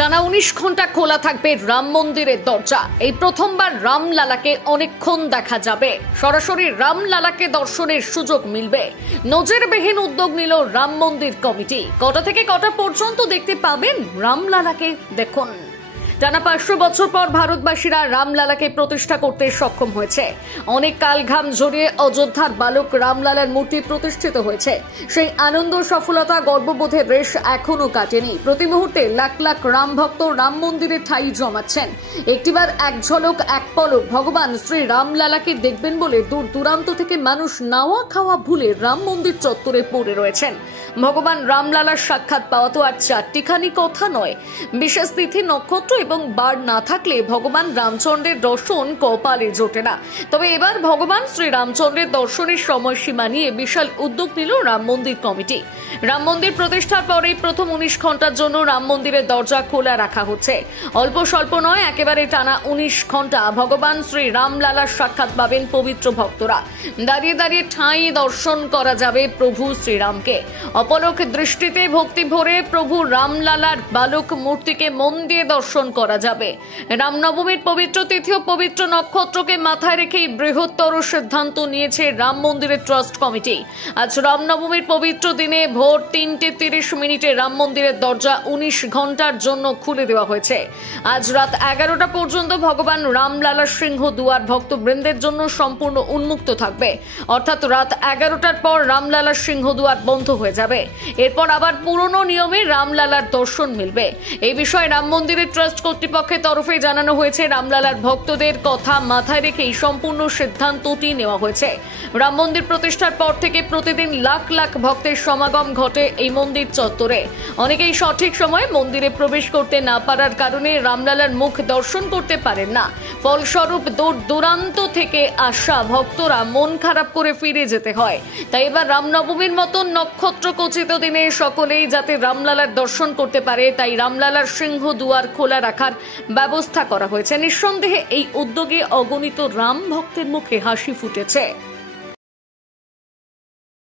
টানা 19 ঘন্টা খোলা থাকবে রাম মন্দিরের দরজা। এই প্রথমবার রামলালাকে অনেকক্ষণ দেখা যাবে। সরাসরি রামলালাকে দর্শনের সুযোগ মিলবে। নজিরবিহীন উদ্যোগ নিল রাম মন্দির কমিটি। কটা থেকে কটা পর্যন্ত দেখতে পাবেন রামলালাকে দেখুন। টানা 500 বছর পর ভারতবাসীরা রামলালাকে প্রতিষ্ঠা করতে সক্ষম হয়েছে। অনেক কালঘাম জড়িয়ে অযোধ্যার বালক রামলালার মূর্তি প্রতিষ্ঠিত হয়েছে। সেই আনন্দ, সফলতা, গর্ববোধের রেশ এখনো কাটেনি। প্রতি মুহূর্তে লাখ লাখ রাম ভক্ত রাম মন্দিরে ঠাঁই জমাচ্ছেন। একটিবার এক ঝলক, এক পলক ভগবান শ্রী রামলালাকে দেখবেন বলে দূর দূরান্ত থেকে মানুষ নাওয়া খাওয়া ভুলে রাম মন্দির চত্বরে পড়ে রয়েছেন। ভগবান রামলালার সাক্ষাৎ পাওয়া তো আর চারটিখানি কথা নয়। বিশেষ তিথি, নক্ষত্র এবং বার না থাকলে ভগবান রামচন্দ্রের দর্শন কপালে জোটে না। তবে এবার ভগবান শ্রী রামচন্দ্রের দর্শনের সময়সীমা নিয়ে বিশাল উদ্যোগ নিল রাম মন্দির কমিটি। রাম মন্দির প্রতিষ্ঠার পরেই প্রথম 19 ঘন্টার জন্য রাম মন্দিরের দরজা খোলা রাখা হচ্ছে। অল্প স্বল্প নয়, একেবারে টানা 19 ঘন্টা ভগবান শ্রী রামলালার সাক্ষাৎ পাবেন পবিত্র ভক্তরা। দাঁড়িয়ে দাঁড়িয়ে ঠাঁই দর্শন করা যাবে প্রভু শ্রীরামকে। অপলক দৃষ্টিতে ভক্তি ভরে প্রভু রামলালার বালক মূর্তিকে মন দিয়ে দর্শন করা যাবে। রামনবমীর পবিত্র তিথি ও পবিত্র নক্ষত্রকে মাথায় রেখেই বৃহত্তর সিদ্ধান্ত নিয়েছে রাম মন্দিরের ট্রাস্ট কমিটি। আজ রামনবমীর পবিত্র দিনে ভোর 3:30 রাম মন্দিরের দরজা 19 ঘন্টার জন্য খুলে দেওয়া হয়েছে। আজ রাত 11টা পর্যন্ত ভগবান রামলালার সিংহ দুয়ার ভক্তবৃন্দের জন্য সম্পূর্ণ উন্মুক্ত থাকবে। অর্থাৎ রাত 11টার পর রামলালার সিংহ দুয়ার বন্ধ হয়ে যাবে। এরপর আবার পুরনো নিয়মে রামলালার দর্শন মিলবে। এই বিষয়ে রাম মন্দিরের ট্রাস্ট কর্তৃপক্ষের তরফে জানানো হয়েছে, রামলালার ভক্তদের কথা মাথায় রেখেই সম্পূর্ণ সিদ্ধান্তটি নেওয়া হয়েছে। রাম মন্দির প্রতিষ্ঠার পর থেকে প্রতিদিন লাখ লাখ ভক্তের সমাগম ঘটে এই মন্দির চত্বরে। অনেকেই সঠিক সময়ে মন্দিরে প্রবেশ করতে না পারার কারণে রামলালার মুখ দর্শন করতে পারেন না। ফলস্বরূপ দূর দূরান্ত থেকে আসা ভক্তরা মন খারাপ করে ফিরে যেতে হয়। তাই এবার রামনবমীর মতন নক্ষত্র খচিত দিনে সকলেই যাতে রামলালার দর্শন করতে পারে, তাই রামলালার সিংহ দুয়ার খোলা রাখার ব্যবস্থা করা হয়েছে। নিঃসন্দেহে এই উদ্যোগে অগণিত রাম ভক্তের মুখে হাসি ফুটেছে।